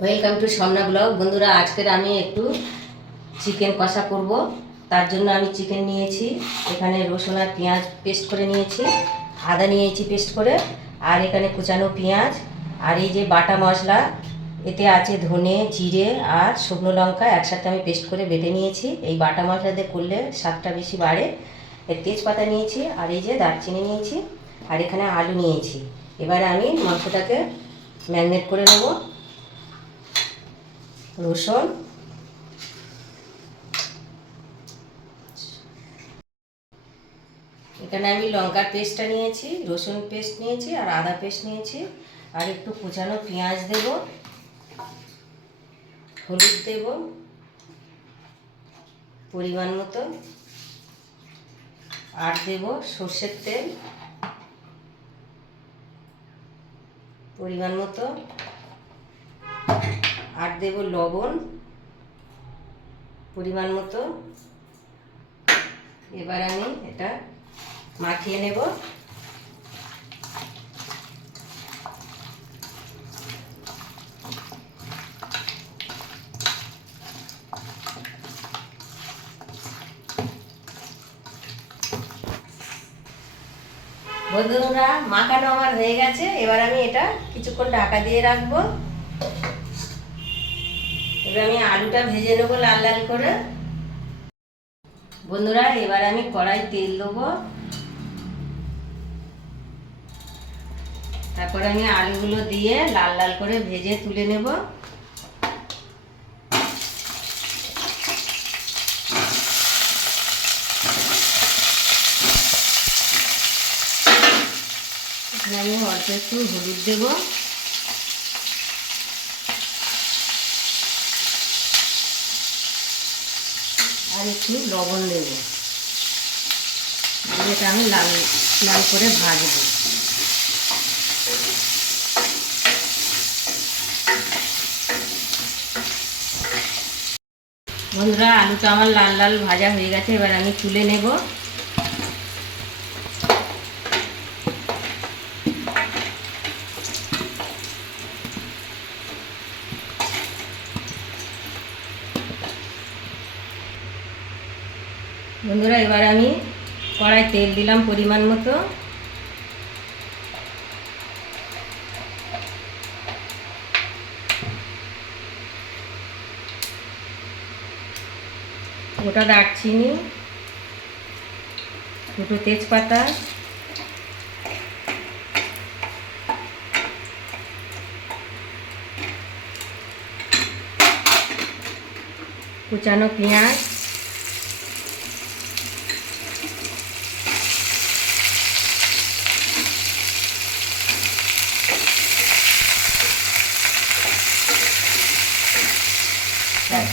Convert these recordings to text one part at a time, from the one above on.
Welcome to Swarna blog বন্ধুরা, আজকের আমি একটু চিকেন কষা করব। তার জন্য আমি চিকেন নিয়েছি। এখানে রসুন আর পেঁয়াজ পেস্ট করে নিয়েছি। আদা নিয়েছি পেস্ট করে। আর এখানে কুচানো পেঁয়াজ। আর এই যে বাটা মশলা, এতে আছে ধনে, জিরে আর শুকনো লঙ্কা একসাথে আমি পেস্ট করে বেটে নিয়েছি। এই বাটা মশলা দিয়ে করলে স্বাদটা বেশি বাড়ে। এর তেজপাতা নিয়েছি আর এই যে দারচিনি নিয়েছি। আর এখানে আলু নিয়েছি। এবারে আমি মাংসটাকে ম্যারিনেট করে নেব। রসুন। এখানে আমি লঙ্কার পেস্টটা নিয়েছি, রসুন পেস্ট নিয়েছি আর আদা পেস্ট নিয়েছি। আর একটু কুচানো পেঁয়াজ দেব, হলুদ দেব, পরিমাণ মতো। আর দেব সর্ষের তেল, পরিমাণ মতো। আর দেব লবণ, পরিমাণ মতো। এবার আমি এটা মাখিয়ে নেব। বন্ধুরা, মাখানো আমার হয়ে গেছে। এবার আমি এটা কিছুক্ষণ ঢাকা দিয়ে রাখব। এবার আমি আলুটা ভেজে নেব লাল লাল করে। বন্ধুরা, এবার আমি কড়াই তেল দেবো। তারপরে আমি আলুগুলো দিয়ে লাল লাল করে ভেজে তুলে নেব। আমি অল্প একটু হলুদ দেবো। আর একটু লবণ দেব। এটা আমি লাল লাল করে ভাজবো। বন্ধুরা, আলুটা আমার লাল লাল ভাজা হয়ে গেছে, এবার আমি তুলে নেব। বন্ধুরা এবার আমি কড়াই তেল দিলাম পরিমাণ মতো। গোটা দারচিনি দুটো তেজপাতা কুচানো পেঁয়াজ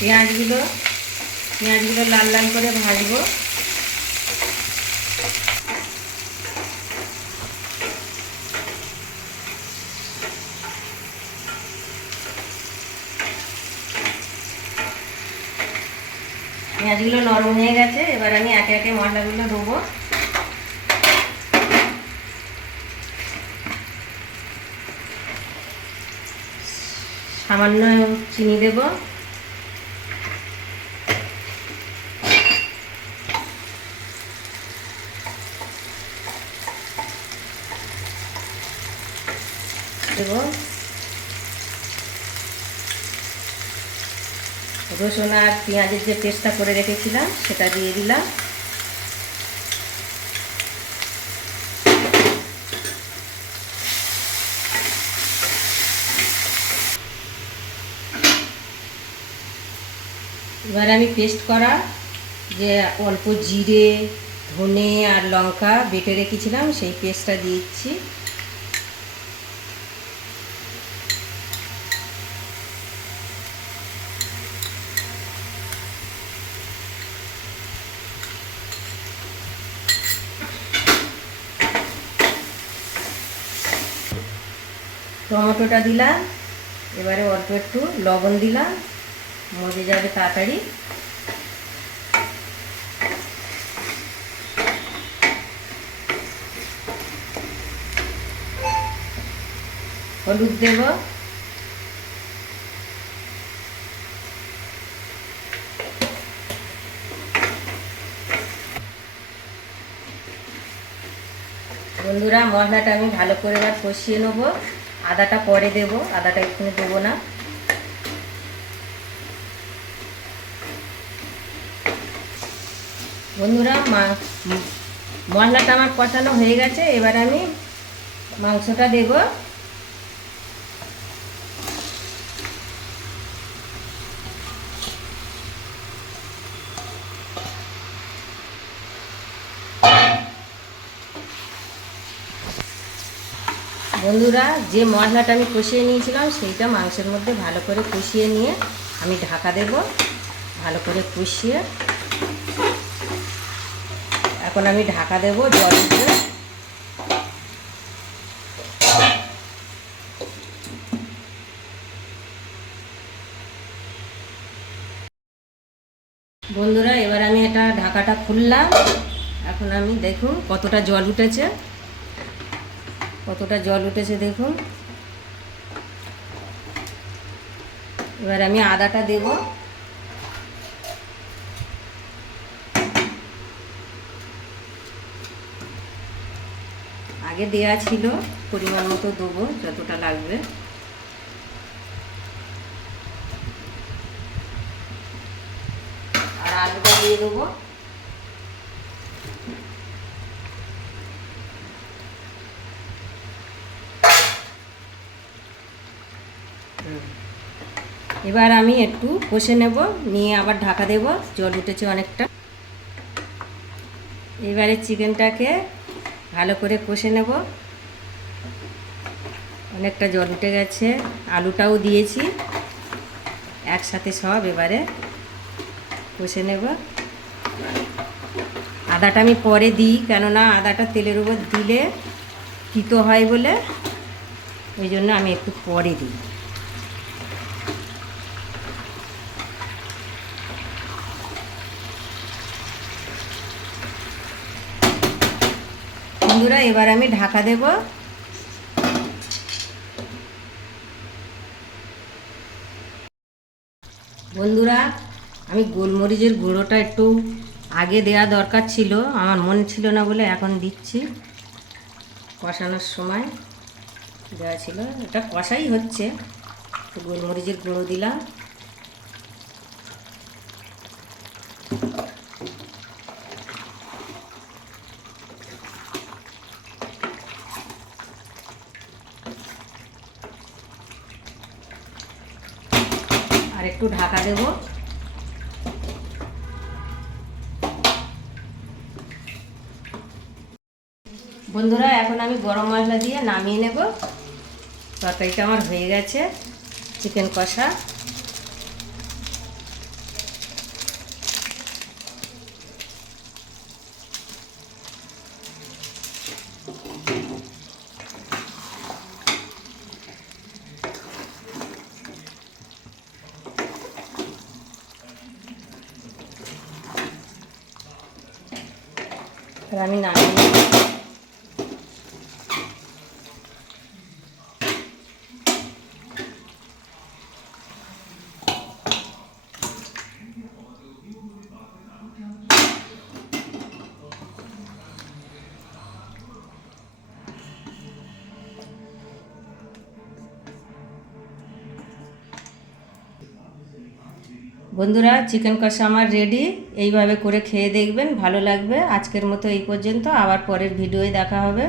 পেঁয়াজগুলো পেঁয়াজগুলো লাল লাল করে ভাজবো। পেঁয়াজগুলো নরম হয়ে গেছে, এবার আমি একে একে মশলাগুলো দেবো। সামান্য চিনি দেবো। দেব রসুন আর পেঁয়াজের যে পেস্টটা করে রেখেছিলাম, সেটা দিয়ে দিলাম। এবার আমি পেস্ট করা যে অল্প জিরে, ধনে আর লঙ্কা বেটে রেখেছিলাম, সেই পেস্টটা দিচ্ছি। টমেটোটা দিলাম, এবারে অল্প একটু লবণ দিলাম, মজে যাবে তাড়াতাড়ি। হলুদ দেব। বন্ধুরা, মশলাটা আমি ভালো করে এবার কষিয়ে নেব। আদাটা পরে দেব, আদাটা এখানে দেবো না। বন্ধুরা, মা, মশলাটা আমার কষানো হয়ে গেছে, এবার আমি মাংসটা দেবো। বন্ধুরা, যে মশলাটা আমি কষিয়ে নিয়েছিলাম, সেইটা মাংসের মধ্যে ভালো করে কষিয়ে নিয়ে আমি ঢাকা দেব। ভালো করে কষিয়ে। এখন আমি ঢাকা দেব জল দিয়ে বন্ধুরা, এবার আমি এটা ঢাকাটা খুললাম। এখন আমি দেখুন কতটা জল উঠেছে। কতটা জল উঠেছে দেখুন। এবার আমি আদাটা দেব। আগে দেয়া ছিল, পরিমাণ মতো দেবো, যতটা লাগবে। আর আলুটা দিয়ে দেবো। এবার আমি একটু কষে নেব, নিয়ে আবার ঢাকা দেব, জল উঠেছে অনেকটা। এবারে চিকেনটাকে ভালো করে কষে নেব। অনেকটা জল উঠে গেছে, আলুটাও দিয়েছি। একসাথে সব এবারে কষে নেব। আদাটা আমি পরে দিই, কেননা আদাটা তেলের উপর দিলে তিতো হয় বলে, ওই জন্য আমি একটু পরে দিই। বন্ধুরা, এবার আমি ঢাকা দেব। বন্ধুরা, আমি গোলমরিচের গুঁড়োটা একটু আগে দেওয়া দরকার ছিল, আমার মনে ছিল না বলে এখন দিচ্ছি। কষানোর সময় দেওয়া ছিল। এটা কষাই হচ্ছে। গোলমরিচের গুঁড়ো দিলাম আর একটু ঢাকা দেব। বন্ধুরা, এখন আমি গরম মশলা দিয়ে নামিয়ে নেব। তরকারিটা আমার হয়ে গেছে, চিকেন কষা। আর আমি নামিয়ে বন্ধুরা, চিকেন কষা আমার রেডি এইভাবে করে খেয়ে দেখবেন, ভালো লাগবে। আজকের মতো এই পর্যন্ত। আবার পরের ভিডিওয়ে দেখা হবে।